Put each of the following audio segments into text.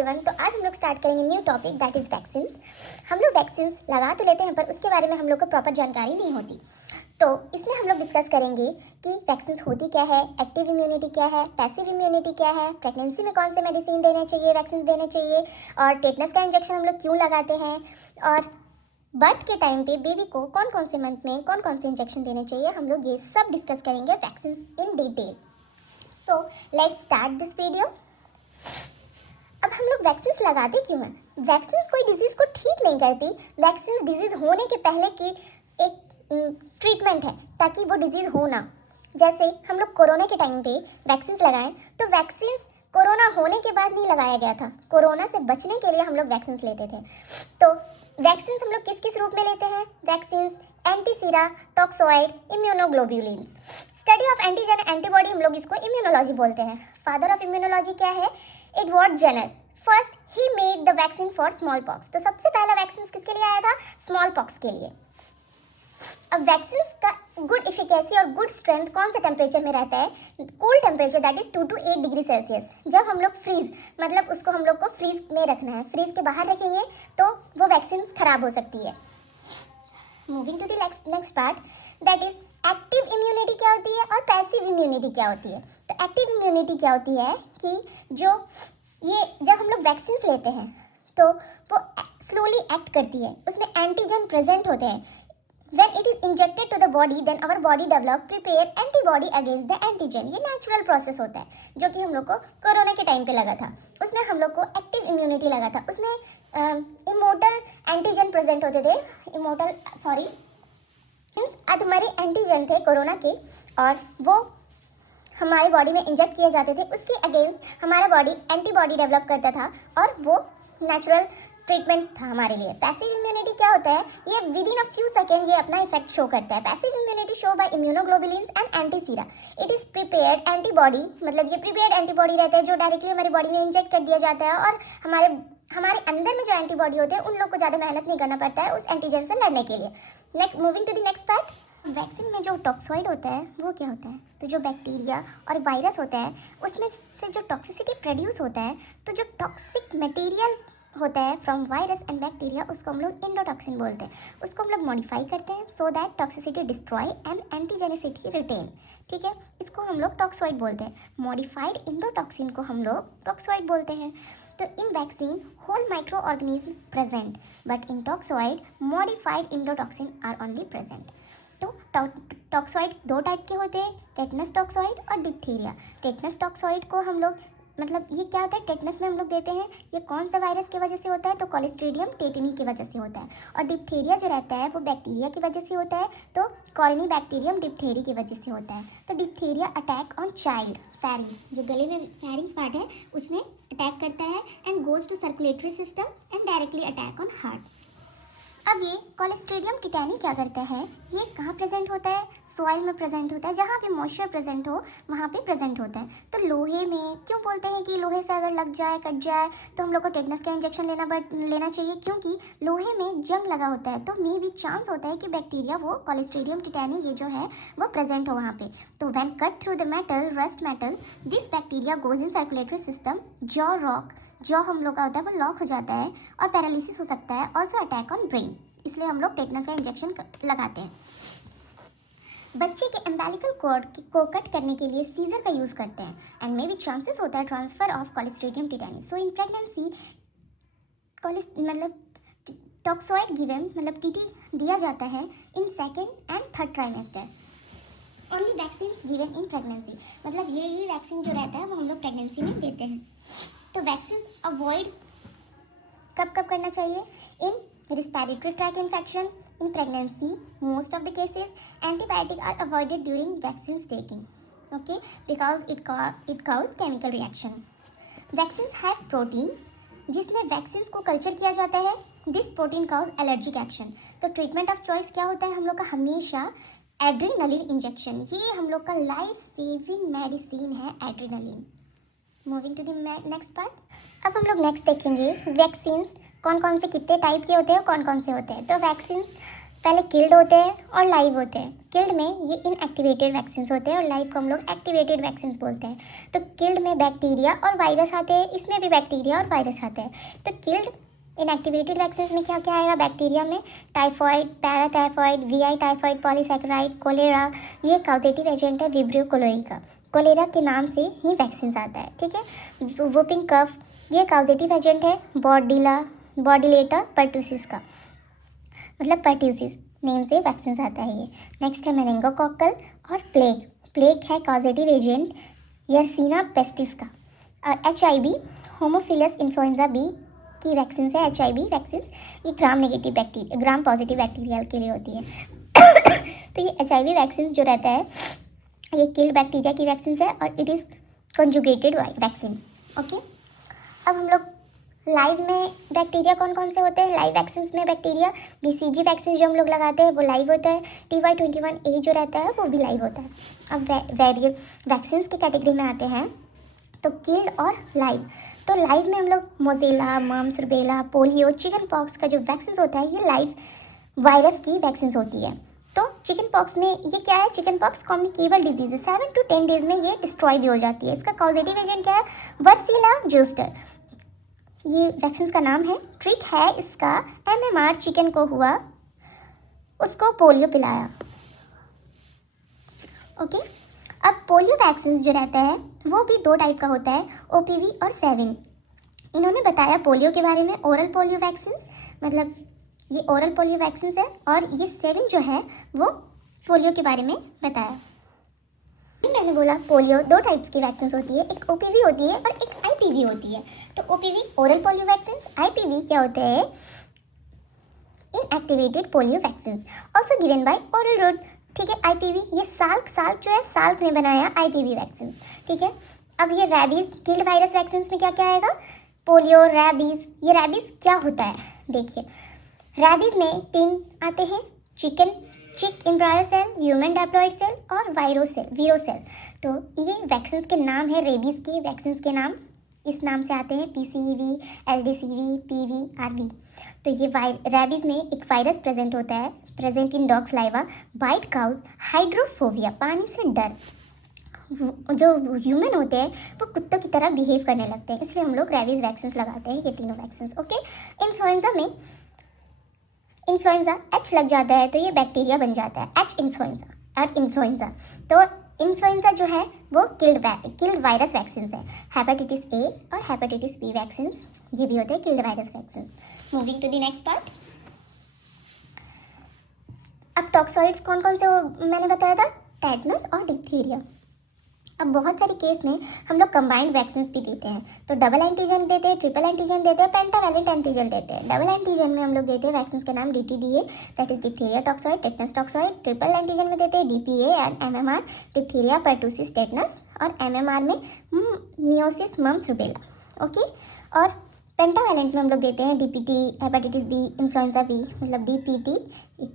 Everyone. तो आज हम लोग स्टार्ट करेंगे new topic that is vaccines. हम लोग वैक्सीन्स लगा तो लेते हैं पर उसके बारे में हम लोग को प्रॉपर जानकारी नहीं होती। तो इसमें हम लोग डिस्कस करेंगे कि वैक्सीन्स होती क्या है, एक्टिव इम्यूनिटी क्या है, पैसिव इम्यूनिटी क्या है, प्रेगनेंसी में कौन से मेडिसिन देने चाहिए, वैक्सीन देने चाहिए, और टेटनस का इंजेक्शन हम लोग क्यों लगाते हैं, और बर्थ के टाइम पे बेबी को कौन कौन से मंथ में कौन कौन से इंजेक्शन देने चाहिए। हम लोग ये सब डिस्कस करेंगे vaccines in detail. So let's start this video. अब हम लोग वैक्सीन्स लगाते क्यों हैं? वैक्सीन्स कोई डिजीज़ को ठीक नहीं करती। वैक्सीन्स डिजीज़ होने के पहले की एक ट्रीटमेंट है ताकि वो डिजीज़ हो ना। जैसे हम लोग कोरोना के टाइम पे वैक्सीन्स लगाएं तो वैक्सीन्स कोरोना होने के बाद नहीं लगाया गया था। कोरोना से बचने के लिए हम लोग वैक्सीन्स लेते थे। तो वैक्सीन्स हम लोग किस किस रूप में लेते हैं? Vaccines antisera, toxoid, immunoglobulins. Study of antigen antibody हम लोग इसको इम्यूनोलॉजी बोलते हैं। फादर ऑफ इम्यूनोलॉजी क्या है? Edward Jenner. फर्स्ट ही made the vaccine for small pox. तो सबसे पहला वैक्सीन किसके लिए आया था? स्मॉल पॉक्स के लिए। अब वैक्सीन का गुड इफिकेसी और गुड स्ट्रेंथ कौन से टेम्परेचर में रहता है? Cold temperature that is 2 to 8 degree Celsius. जब हम लोग फ्रीज मतलब उसको हम लोग को फ्रीज में रखना है, फ्रीज के बाहर रखेंगे तो वो वैक्सीन खराब हो सकती है। Moving to the next part that is active immunity क्या होती है और पैसिव इम्यूनिटी क्या होती है। तो एक्टिव इम्यूनिटी क्या होती है कि जो ये जब हम लोग वैक्सीन्स लेते हैं तो वो स्लोली एक्ट करती है, उसमें एंटीजन प्रेजेंट होते हैं। When it is injected to the body, then our body develop prepare antibody against the antigen। ये नेचुरल प्रोसेस होता है जो कि हम लोग को कोरोना के टाइम पे लगा था। उसमें हम लोग को एक्टिव इम्यूनिटी लगा था। उसमें इमोर्टल एंटीजन प्रेजेंट होते थे। अधमरे एंटीजन थे कोरोना के, और वो हमारे बॉडी में इंजेक्ट किए जाते थे। उसके अगेंस्ट हमारा बॉडी एंटीबॉडी डेवलप करता था और वो नेचुरल ट्रीटमेंट था हमारे लिए। पैसिव इम्यूनिटी क्या होता है? ये within a few second ये अपना इफेक्ट शो करता है। Passive immunity show by immunoglobulins and antisera. It is prepared antibody, मतलब ये प्रिपेयर्ड एंटीबॉडी रहते हैं जो डायरेक्टली हमारी बॉडी में इंजेक्ट कर दिया जाता है, और हमारे अंदर में जो एंटीबॉडी होते हैं उन लोग को ज़्यादा मेहनत नहीं करना पड़ता है उस एंटीजन से लड़ने के लिए। Moving to the next part. Vaccine में जो टॉक्सोइड होता है वो क्या होता है? तो जो बैक्टीरिया और वायरस होता है उसमें से जो टॉक्सिसिटी प्रोड्यूस होता है, तो जो टॉक्सिक मटेरियल होता है फ्रॉम वायरस एंड बैक्टीरिया, उसको हम लोग इंडोटॉक्सिन बोलते हैं। उसको हम लोग मॉडिफाई करते हैं so that toxicity destroy and antigenicity retain. ठीक है, इसको हम लोग टॉक्सोइड बोलते हैं। मॉडिफाइड इंडोटॉक्सिन को हम लोग टॉक्सोइड बोलते हैं। तो in vaccine whole micro organism present, but in toxoid modified endotoxin are only present. तो टॉक्सोइड दो टाइप के होते हैं, टेटनस टॉक्सोइड और डिप्थीरिया। टेटनस टॉक्सोइड को हम लोग मतलब ये क्या होता है? टेटनस में हम लोग देते हैं, ये कौन सा वायरस की वजह से होता है? तो कॉलेस्ट्रीडियम टेटनी की वजह से होता है। और डिप्थीरिया जो रहता है वो बैक्टीरिया की वजह से होता है, तो कॉलोनी बैक्टीरियम डिप्थेरी की वजह से होता है। तो diphtheria attack on child pharynx, जो गले में फेरिंग्स पार्ट है उसमें अटैक करता है and goes to circulatory system and directly attack on heart. अब ये कॉलेस्ट्रीडियम टिटैनी क्या करता है? ये कहाँ प्रेजेंट होता है? सॉइल में प्रेजेंट होता है। जहाँ पे मॉइस्चर प्रेजेंट हो वहाँ पे प्रेजेंट होता है। तो लोहे में क्यों बोलते हैं कि लोहे से अगर लग जाए, कट जाए तो हम लोग को टेटनस का इंजेक्शन लेना चाहिए? क्योंकि लोहे में जंग लगा होता है, तो मे भी चांस होता है कि बैक्टीरिया वो कॉलेस्ट्रीडियम टिटैनी ये जो है वो प्रेजेंट हो वहाँ पे। तो when cut through the metal, rust metal, this bacteria goes in circulatory system, jaw rock, जो हम लोग का होता है वो लॉक हो जाता है और पैरालिसिस हो सकता है, ऑल्सो अटैक ऑन ब्रेन। इसलिए हम लोग टेटनस का इंजेक्शन लगाते हैं। बच्चे के एम्बेलिकल कॉर्ड को कट करने के लिए सीजर का यूज़ करते हैं एंड मे बी चांसेस होता है transfer of Clostridium tetani. So in pregnancy मतलब टॉक्सोइड गिवन मतलब टीटी दिया जाता है in second and third trimester. Only vaccine given in pregnancy, मतलब ये वैक्सीन जो रहता है वो हम लोग प्रेगनेंसी में देते हैं। तो वैक्सीन अवॉइड कब करना चाहिए? इन respiratory tract infection, in pregnancy most of the cases antibiotic are avoided during vaccines taking, okay, because it cause chemical reaction. Vaccines have protein जिसमें वैक्सीन्स को कल्चर किया जाता है। This protein cause allergic action. तो treatment of choice क्या होता है हम लोग का? हमेशा एड्रीनलिन इंजेक्शन। ये हम लोग का लाइफ सेविंग मेडिसिन है adrenaline. Moving to the next part. अब हम लोग नेक्स्ट देखेंगे वैक्सीन्स कौन कौन से कितने टाइप के होते हैं, कौन कौन से होते हैं। तो वैक्सीन्स पहले किल्ड होते हैं और लाइव होते हैं। किल्ड में ये इनएक्टिवेटेड वैक्सीन होते हैं और लाइव को हम लोग एक्टिवेटेड वैक्सीन बोलते हैं। तो किल्ड में बैक्टीरिया और वायरस आते हैं, इसमें भी बैक्टीरिया और वायरस आते हैं। तो किल्ड इनएक्टिवेटेड वैक्सीन में क्या क्या आएगा? बैक्टीरिया में typhoid, paratyphoid, VI typhoid, polysaccharide, cholera, ये कॉजेटिव एजेंट है विब्रियो कोलोरी का। कोलेरा के नाम से ही वैक्सीन आता है, ठीक है। वुपिंग कफ, ये कॉजेटिव एजेंट है बॉर्डिलेटा पर्टूसिस का, मतलब पर्ट्यूसिस नेम से वैक्सीन आता है ये। नेक्स्ट है मेनिंगोकोकल और प्लेग है कॉजेटिव एजेंट यर्सीना पेस्टिस का। और HIV होमोफिलस इन्फ्लुएंजा बी की वैक्सीन है। HIV वैक्सीन ये ग्राम पॉजिटिव बैक्टीरिया के लिए होती है। तो ये HIV वैक्सीन जो रहता है ये किल्ड बैक्टीरिया की वैक्सीन है और it is conjugated vaccine, okay. अब हम लोग लाइव में बैक्टीरिया कौन कौन से होते हैं? लाइव वैक्सीन में बैक्टीरिया BCG वैक्सीन जो हम लोग लगाते हैं वो लाइव होता है। TY21A जो रहता है वो भी लाइव होता है। अब वेरिएंट वैक्सीन की कैटेगरी में आते हैं तो किल्ड और लाइव। तो लाइव में हम लोग मोज़ेला, mumps, rubella, polio, chicken pox का जो वैक्सीन होता है ये लाइव वायरस की वैक्सीन होती है। तो चिकन पॉक्स में ये क्या है? चिकन पॉक्स कम्युनिकेबल डिजीज है। 7 to 10 डेज में ये डिस्ट्रॉय भी हो जाती है। इसका कॉजेटिव एजेंट क्या है? वर्सीला जोस्टर, ये वैक्सीन का नाम है। ट्रिक है इसका MMR चिकन को हुआ, उसको पोलियो पिलाया, ओके। अब पोलियो वैक्सीन जो रहता है वो भी 2 टाइप का होता है, OPV और सेविन। इन्होंने बताया पोलियो के बारे में ओरल पोलियो वैक्सीन, मतलब ये ओरल पोलियो वैक्सीन है, और ये सेविन जो है वो पोलियो के बारे में बताया। मैंने बोला पोलियो 2 टाइप्स की वैक्सीन होती है, एक OPV होती है और एक IPV होती है। तो OPV oral polio vaccine, IPV क्या होते हैं? Inactivated polio vaccine also given by oral route, ठीक है। IPV ये साल्क जो है, साल्क ने बनाया IPV वैक्सीन, ठीक है। अब ये रैबीज किल्ड वायरस वैक्सीन में क्या क्या आएगा? Polio, rabies. ये रैबीज क्या होता है? देखिए रैबीज में 3 आते हैं, chick embryo cell, human diploid cell और वीरो सेल। तो ये वैक्सीन के नाम है, रेबीज की वैक्सीन के नाम इस नाम से आते हैं, PCV, LDCV, PVRV। तो ये रैबीज में एक वायरस प्रेजेंट होता है, present in dog saliva, bite cause, hydrophobia, पानी से डर। जो ह्यूमन होते हैं वो कुत्तों की तरह बिहेव करने लगते हैं, इसलिए हम लोग रैबीज वैक्सीन लगाते हैं, ये तीनों वैक्सीन, ओके। इन्फ्लुएंजा में इन्फ्लुएंजा H लग जाता है तो ये बैक्टीरिया बन जाता है, H इन्फ्लुएंजा और इन्फ्लुएंजा। तो इन्फ्लुएंजा जो है वो किल्ड वायरस वैक्सीन है। हेपेटाइटिस A और हेपेटाइटिस B वैक्सीन ये भी होते हैं killed virus vaccine. Moving to the next part. अब टॉक्सॉइड्स कौन कौन से मैंने बताया था? टेटनस और डिप्थीरिया। अब बहुत सारे केस में हम लोग कंबाइंड वैक्सीन भी देते हैं, तो डबल एंटीजन देते हैं, ट्रिपल एंटीजन देते हैं, पेंटावैलेंट एंटीजन देते हैं। डबल एंटीजन में हम लोग देते हैं वैक्सीन का नाम DTDA, that is diphtheria toxoid, tetanus toxoid. Triple antigen में देते हैं DPA and MMR, diphtheria, pertussis, tetanus, और MMR में मियोसिस, मम्स, रुबेला, ओके। और पेंटावैलेंट में हम लोग देते हैं DPT, hepatitis B, influenza B, मतलब DPT,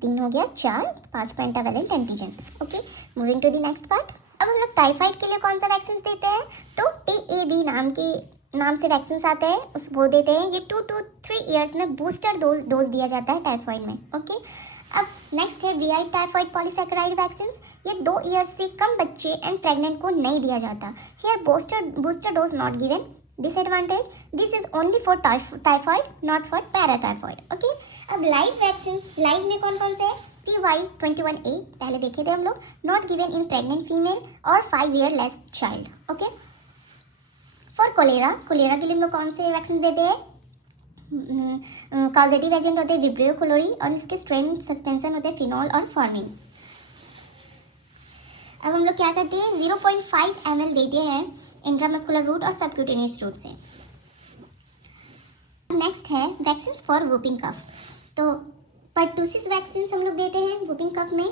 3 हो गया, 4, 5 pentavalent antigen, okay. Moving to the next part. अब हम लोग टाइफाइड के लिए कौन सा वैक्सीन देते हैं? तो TAB नाम से वैक्सीन आता है, उस वो देते हैं। ये 2 to 3 ईयर्स में बूस्टर डोज दिया जाता है टाइफाइड में, ओके। अब नेक्स्ट है VI टाइफाइड पॉलीसैकेराइड वैक्सीन। ये 2 ईयर्स से कम बच्चे एंड प्रेग्नेंट को नहीं दिया जाता। Here booster dose not given. Disadvantage, this is only for typhoid, not for paratyphoid, okay. अब लाइव वैक्सीन, लाइव में कौन कौन से है? TY21A पहले देखे थे हम लोग, not given in pregnant female और 5 year less child, okay. For cholera के लिए हम लोग कौन से वैक्सीन देते हैं? कॉजेटिव एजेंट होते हैं विब्रियो कोलोरी और इसके स्ट्रेन सस्पेंशन होते हैं फिनॉल और फॉर्मिन। अब हम लोग क्या करते हैं? 0.5 ml देते हैं इंट्रामस्कुलर रूट और सबक्यूटेनियस रूट से। नेक्स्ट है वैक्सीन फॉर वुपिंग कफ। तो पर्टूसिस वैक्सीन हम लोग देते हैं वुपिंग कफ में,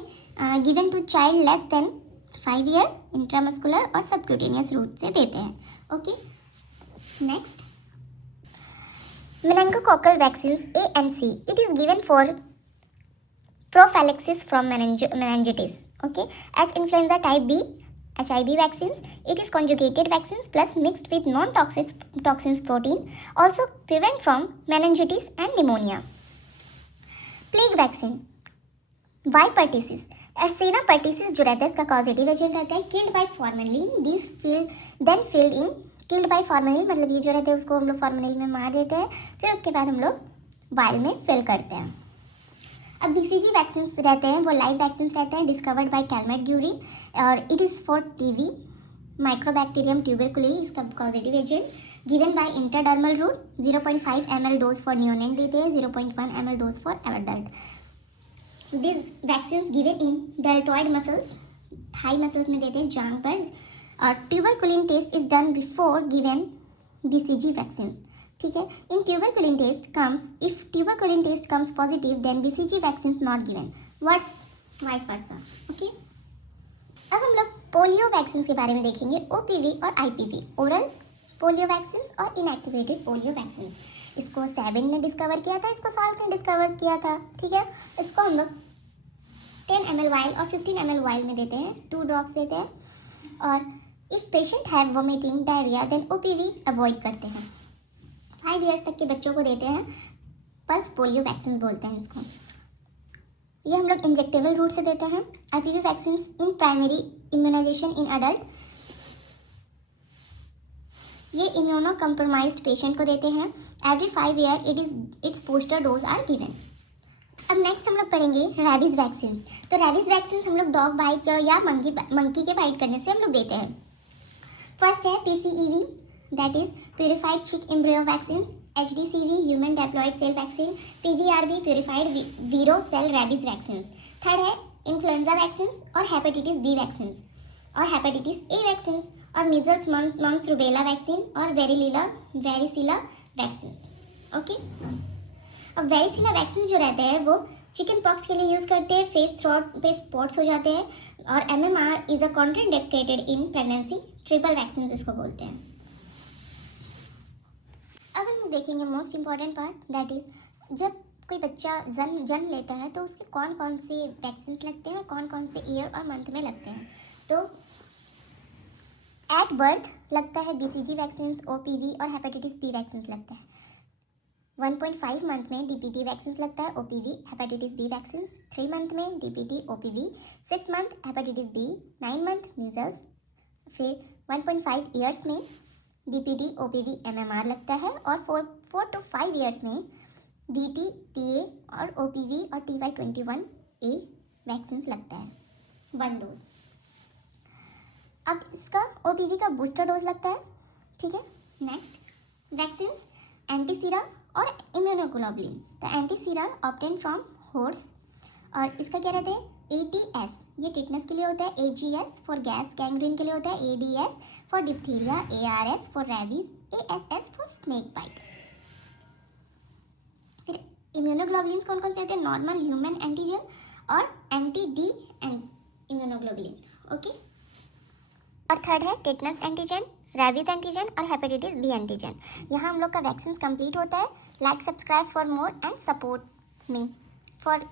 given to child less than 5 year, intramuscular और सबक्यूटेनियस रूट से देते हैं, okay. Next meningococcal vaccine ANC, it is given for prophylaxis from meningitis, okay. H influenza type B, HIV vaccines, it is conjugated vaccines plus mixed with non-toxic toxins protein, also prevent from meningitis and pneumonia. Plague vaccine, Y pestis, Yersinia pestis जो रहता है इसका causative agent रहता है, killed by formalin, this filled in, killed by formalin मतलब ये जो रहते हैं उसको हम लोग फॉर्मेलिन में मार देते हैं, फिर उसके बाद हम लोग वायल में फिल करते हैं। अब बीसीजी वैक्सीन रहते हैं वो लाइव वैक्सीन रहते हैं, डिस्कवर्ड बाय कैलमेट ग्यूरी, और it is for TB, Mycobacterium tuberculi इसका positive agent, given by intradermal route, 0.5 ml dose for neonate देते हैं, 0.1 ml dose for adult. This vaccine given in deltoid muscles, thigh muscles में देते हैं जांग पर, और tuberculin test is done before given BCG vaccine. ठीक है, in tuberculin test comes, if tuberculin test comes positive then BCG vaccine not given, vice versa. Okay, अब हम लोग पोलियो वैक्सीन के बारे में देखेंगे, ओपीवी और आईपीवी, ओरल पोलियो वैक्सीन और इनएक्टिवेटेड पोलियो वैक्सीन। इसको सेवन ने डिस्कवर किया था, इसको साल्क ने डिस्कवर किया था। ठीक है, इसको हम लोग 10 ml वाइल और 15 ml वाइल में देते हैं, 2 ड्रॉप्स देते हैं, और if patient have vomiting diarrhoea then OPV avoid करते हैं। 5 ईयर्स तक के बच्चों को देते हैं, पल्स पोलियो वैक्सीन बोलते हैं इसको। ये हम लोग इंजेक्टेबल रूट से देते हैं। IPV vaccine in primary immunization in adult, ये इम्यूनो कम्प्रोमाइज्ड पेशेंट को देते हैं। Every 5 year it's booster dose are given. अब नेक्स्ट हम लोग पढ़ेंगे रैबीज वैक्सीन। तो रैबीज वैक्सीन हम लोग डॉग बाइट या मंकी के बाइट करने से हम लोग देते हैं। फर्स्ट है PCEV, that is purified chick embryo vaccine, HDCV human diploid cell vaccine, PVRV purified vero cell rabies vaccine. Third है इन्फ्लुएंजा वैक्सीन और हेपेटाइटिस बी वैक्सीन और हेपेटाइटिस ए वैक्सीन और मीजल्स मम्स रूबेला वैक्सीन और वेरिसिला vaccine. Okay, अब वेरिसिला vaccine जो रहते हैं वो चिकन पॉक्स के लिए यूज़ करते हैं, फेस थ्रोट पे स्पॉट्स हो जाते हैं, और MMR is a contraindicated in pregnancy, triple vaccine इसको बोलते हैं। अब हम देखेंगे most important part, that is जब कोई बच्चा जन्म लेता है तो उसके कौन कौन से वैक्सीन लगते हैं और कौन कौन से ईयर और मंथ में लगते हैं। तो एट बर्थ लगता है बीसीजी वैक्सीन, ओपीवी और हेपेटाइटिस बी वैक्सीन लगता है। 1.5 मंथ में डीपीटी वैक्सीन लगता है, OPV hepatitis B vaccine, 3 month में DPT OPV, 6 month hepatitis B, 9 month measles, फिर 1.5 ईयर्स में डीपीटी ओपीवी MMR लगता है, और 4 to 5 ईयर्स में DT TA और ओपीवी और TY21A वैक्सीन लगता है, 1 डोज। अब इसका ओपीवी का बूस्टर डोज लगता है। ठीक है, नेक्स्ट वैक्सीन एंटीसीरा और immunoglobulin. The antisera obtain from horse, और इसका क्या रहता है ATS, ये टिटनेस के लिए होता है, AGS फॉर गैस गैंग्रीन के लिए होता है, ADS for diphtheria, ARS for rabies, ASS for snake bite. फिर इम्यूनोग्लोबुलिन्स कौन कौन से होते हैं, नॉर्मल ह्यूमन एंटीजन और एंटी-D इम्यूनोग्लोबुलिन। ओके, और थर्ड है टिटनेस एंटीजन, रैबीज एंटीजन और हेपेटाइटिस बी एंटीजन। यहाँ हम लोग का वैक्सीन कंप्लीट होता है। Like subscribe for more and support me for